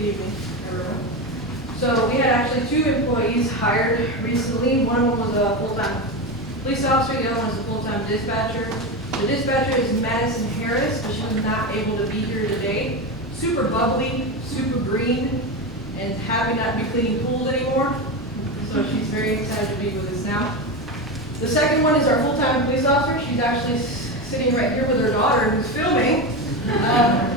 Good evening, everyone. So we had actually 2 employees hired recently. One of them was a full-time police officer, the other one was a full-time dispatcher. The dispatcher is Madison Harris, but she was not able to be here today. Super bubbly, super green, and happy not to be cleaning pools anymore. So she's very excited to be with us now. The second one is our full-time police officer. She's actually sitting right here with her daughter who's filming.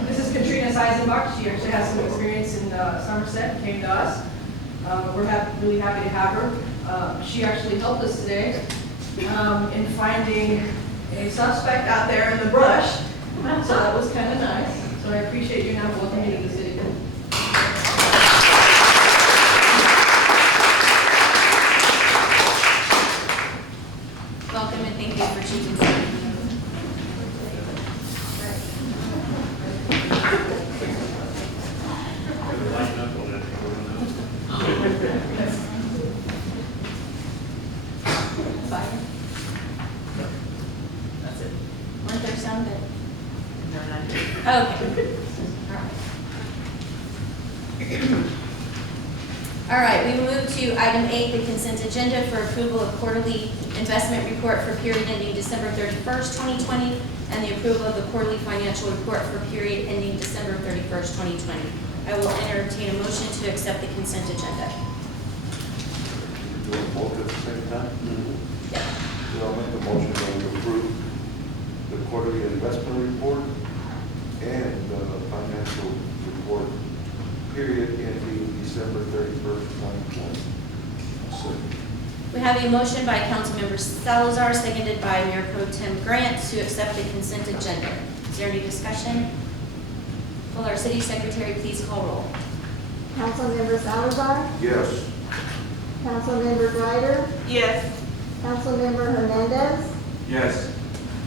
This is Katrina Seisenbach. She actually has some experience in Somerset and came to us. We're really happy to have her. She actually helped us today in finding a suspect out there in the brush. So that was kind of nice. So I appreciate you now welcoming me to the city. Welcome and thank you for choosing to. That's it. Weren't there some that? No, not yet. Okay. All right, we move to item 8, the consent agenda for approval of quarterly investment report for period ending December 31st, 2020, and the approval of the quarterly financial report for period ending December 31st, 2020. I will entertain a motion to accept the consent agenda. Doing both at the same time? Yep. So I'll make a motion that we approve the quarterly investment report and the financial report, period ending December 31st, 2020. So, We have a motion by Councilmember Salazar, seconded by Mayor Pro Tem Grant, to accept the consent agenda. Is there any discussion? Will our city secretary please call roll? Councilmember Salazar, yes. Councilmember Greider, Yes. Councilmember Hernandez, Yes.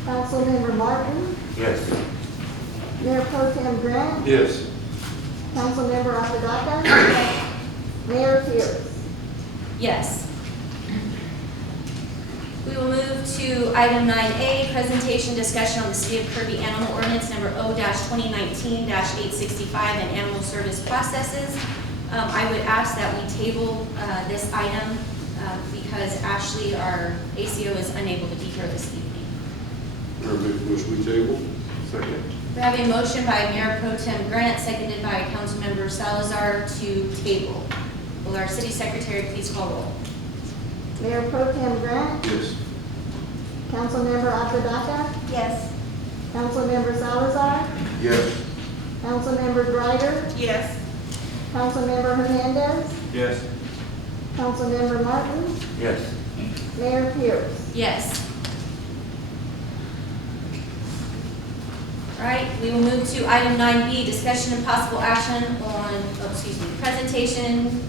Councilmember Martin, Yes. Mayor Pro Tem Grant, Yes. Councilmember Apodaca, Mayor Pierce. Yes. We will move to item 9A, presentation discussion on the City of Kirby Animal Ordinance number O-2019-865 and animal service processes. I would ask that we table this item because Ashley, our ACO, is unable to be here this evening. Mayor, make a motion we table. Second. We have a motion by Mayor Pro Tem Grant, seconded by Councilmember Salazar to table. Will our city secretary please call roll? Mayor Pro Tem Grant, Yes. Councilmember Apodaca, Yes. Councilmember Salazar, Yes. Councilmember Greider, Yes. Councilmember Hernandez, Yes. Councilmember Martin, Yes. Mayor Pierce. Yes. All right, we will move to item 9B, discussion and possible action on, presentation,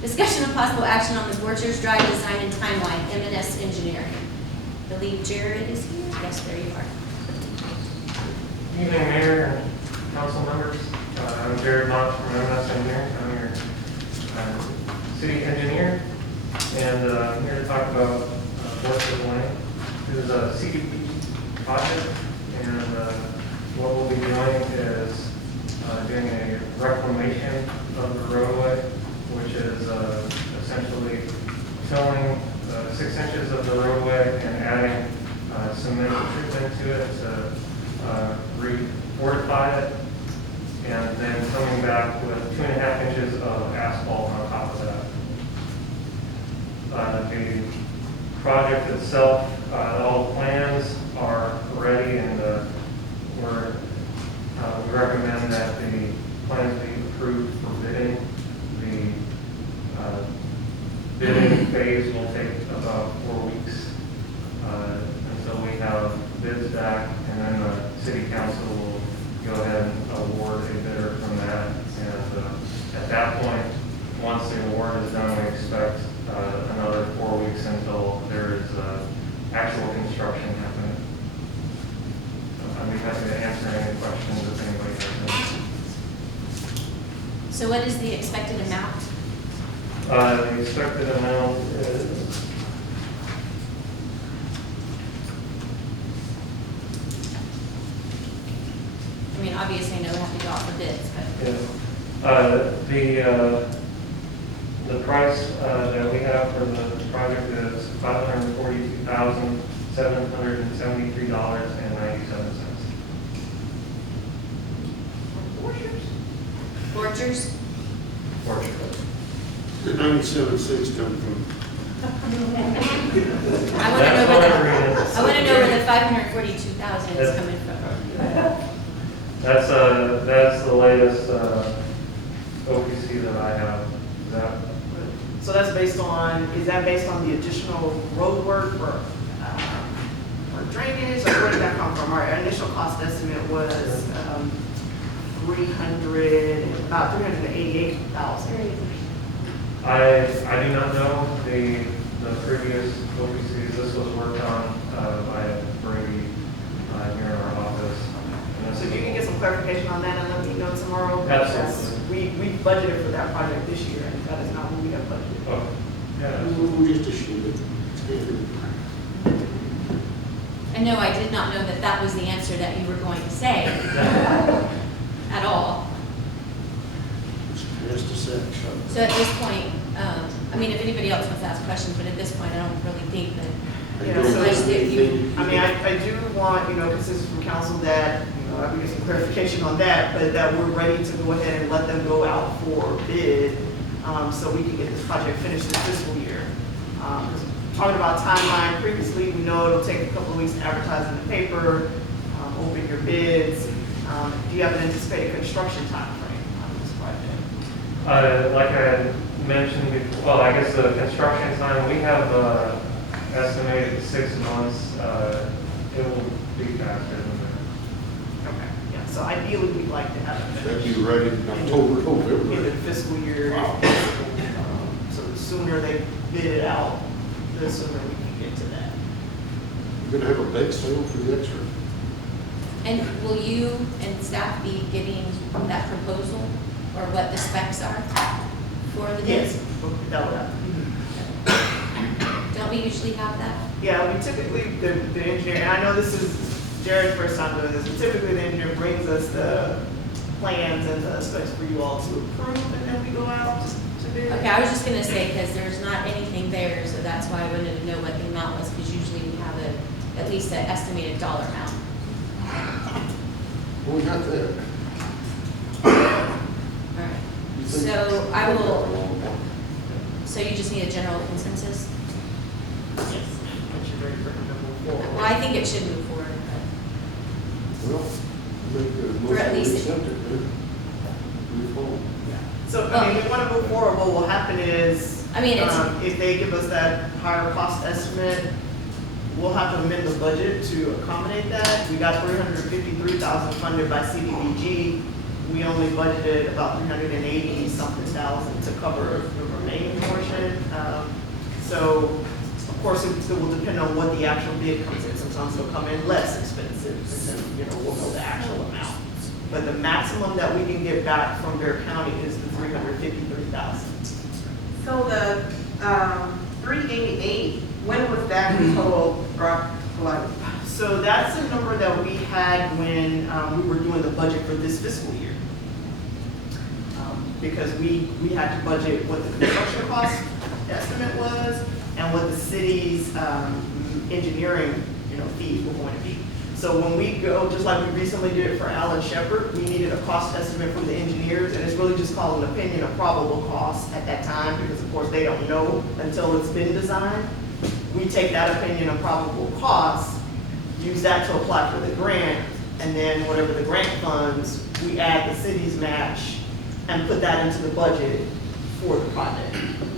discussion and possible action on the Borchers Drive design and timeline, M&S Engineering. I believe Jared is here. Yes, there you are. Evening, Mayor and council members. I'm Jared Mott from M&S Engineering. I'm your city engineer, and I'm here to talk about Borchers Lane. This is a CDP project, and what we'll be doing is doing a reclamation of the roadway, which is essentially filling 6 inches of the roadway and adding cement treatment to it to re-fortify it, and then coming back with 2.5 inches of asphalt on top of that. The project itself, all the plans are ready, and we recommend that the plans be approved for bidding. The bidding phase will take about 4 weeks until we have bids back, and then the city council will go ahead and award a bidder from that. And at that point, once the award is done, we expect another 4 weeks until there is actual construction happening. I'd be happy to answer any questions if anybody has any. So what is the expected amount? The expected amount is I mean, obviously, I know we have to go out for bids, but The price that we have for the project is $542,773.97. Borchers? The 97.6 come from, I want to know where the 542,000 is coming from. That's the latest OPC that I have. Is that So that's based on, is that based on the additional road work for drainage, or where did that come from? Our initial cost estimate was, about 388,000. I do not know the previous OPCs. This was worked on by Brady here in our office. And So if you can get some clarification on that and let me know tomorrow. Absolutely. We budgeted for that project this year, and that is not what we have budgeted. Oh, yeah. we just assumed it. And no, I did not know that that was the answer that you were going to say at all. Just a sec. So at this point, I mean, if anybody else wants to ask questions, but at this point, I don't really think that. Yeah, so I do want, because this is from council that, I can get some clarification on that, but that we're ready to go ahead and let them go out for bid, so we can get this project finished this fiscal year. 'Cause talking about timeline previously, we know it'll take a couple of weeks to advertise in the paper, open your bids. Do you have an anticipated construction timeframe on this project? Like I had mentioned before, well, I guess the construction time, we have estimated 6 months. It will be faster than that. Okay, yeah, so ideally, we'd like to have it That'd finished be ready in October, in November. the fiscal year. Wow. So the sooner they bid it out, the sooner we can get to that. You're gonna have a bake sale for the extra. And will you and staff be getting that proposal or what the specs are for the Yes, bids? that would happen. Don't we usually have that? Yeah, we typically, the engineer, and I know this is Jared's first time doing this, but typically the engineer brings us the plans and the specs for you all to approve, and then we go out to bid. Okay, I was just gonna say, because there's not anything there, so that's why I wanted to know what the amount was, because usually we have at least an estimated dollar amount. Well, we got that. All right. You think- So I will, so you just need a general consensus? Yes. Once you're ready for him to move forward. Well, I think it should move forward. Well, make a For at motion to least- accept it, then. Move forward. So, I mean, we want to move forward, what will happen is, I mean, it's, if they give us that higher cost estimate, we'll have to amend the budget to accommodate that. We got 353,000 funded by CDBG. We only budgeted about 380 something thousand to cover the remaining portion. So, of course, it will depend on what the actual bid comes in. Sometimes it'll come in less expensive, and then, we'll know the actual amount. But the maximum that we can get back from Bear County is the 353,000. So the 388, when was that total brought to light? So that's the number that we had when we were doing the budget for this fiscal year. Because we had to budget what the construction cost estimate was and what the city's engineering, fees were going to be. So when we go, just like we recently did it for Allen Shepherd, we needed a cost estimate from the engineers, and it's really just called an opinion of probable cost at that time, because of course they don't know until it's been designed. We take that opinion of probable cost, use that to apply for the grant, and then whatever the grant funds, we add the city's match and put that into the budget for the project.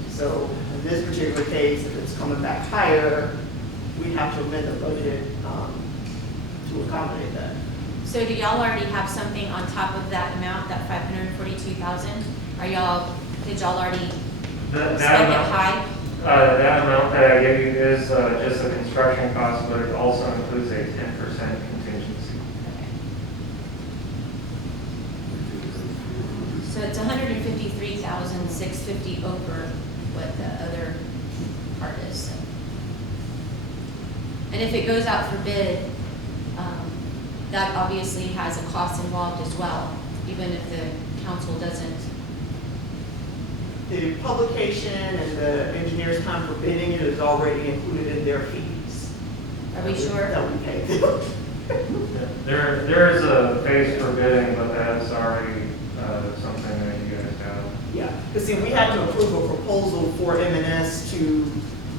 So in this particular case, if it's coming back higher, we have to amend the budget to accommodate that. so do y'all already have something on top of that amount, that 542,000? Did y'all already That spend it amount, high? that amount that I gave you is just the construction cost, but it also includes a 10% contingency. So it's 153,650 over what the other part is. So. And if it goes out for bid, that obviously has a cost involved as well, even if the council doesn't the publication and the engineer's time for bidding it is already included in their fees. Are we sure? That we pay them. There is a phase for bidding, but that's already something that you guys have. Yeah, because see, we had to approve a proposal for M&S to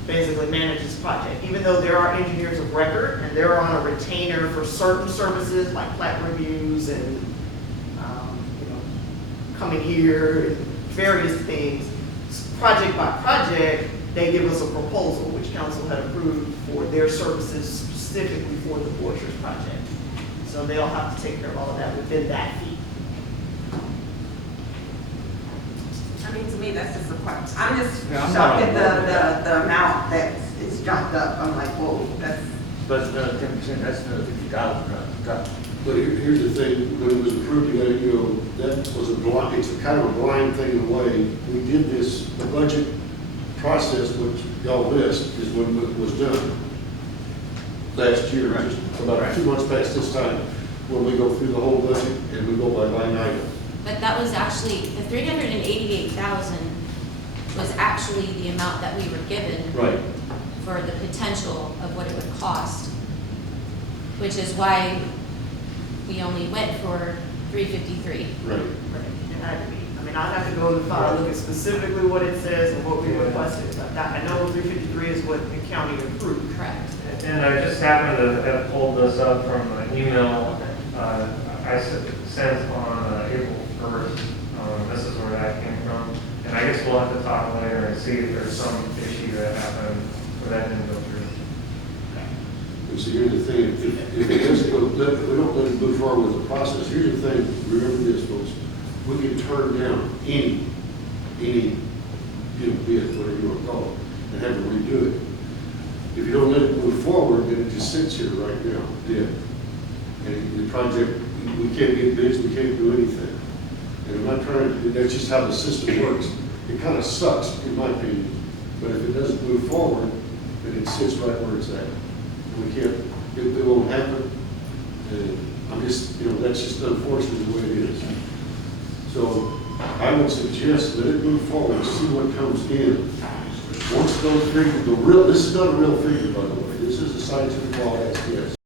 basically manage this project. Even though there are engineers of record and they're on a retainer for certain services like plat reviews and, you know, coming here and various things, project by project, they give us a proposal which council had approved for their services specifically for the Borchers project. So they'll have to take care of all of that within that fee. I mean, to me, that's just a part. I'm just Yeah, I'm shocked not on board at the amount that is jumped up. I'm like, whoa, that's. But it's another 10%, that's another $50. But here's the thing, when it was approved, you know, that was a blind, it's a kind of a blind thing in a way. We did this, the budget process, which y'all missed, is when it was done last year, just about 2 months past this time, when we go through the whole budget and we go by line item. But that was actually, the 388,000 was actually the amount that we were given Right. for the potential of what it would cost, which is why we only went for 353. Right. It had to be. I mean, I'd have to go to the file, look at specifically what it says and what we requested. But I know 353 is what the county approved. Correct. And I just happened to have pulled this up from an email sent on April 1st. This is where that came from. And I guess we'll have to talk later and see if there's some issue that happened where that didn't go through. And so here's the thing, if it doesn't go, if we don't let it move forward with the process, here's the thing, remember this, folks, we can turn down any, you know, bid, whatever you want to call it, and have to redo it. If you don't let it move forward, then it just sits here right now, dead. And the project, we can't get bids, we can't do anything. And I'm not trying to, that's just how the system works. It kind of sucks, in my opinion, but if it doesn't move forward, then it sits right where it's at. We can't, it won't happen. And I'm just, you know, that's just unfortunately the way it is. So I would suggest let it move forward, see what comes in. Once those figures, this is not a real figure, by the way. This is a scientific law, yes.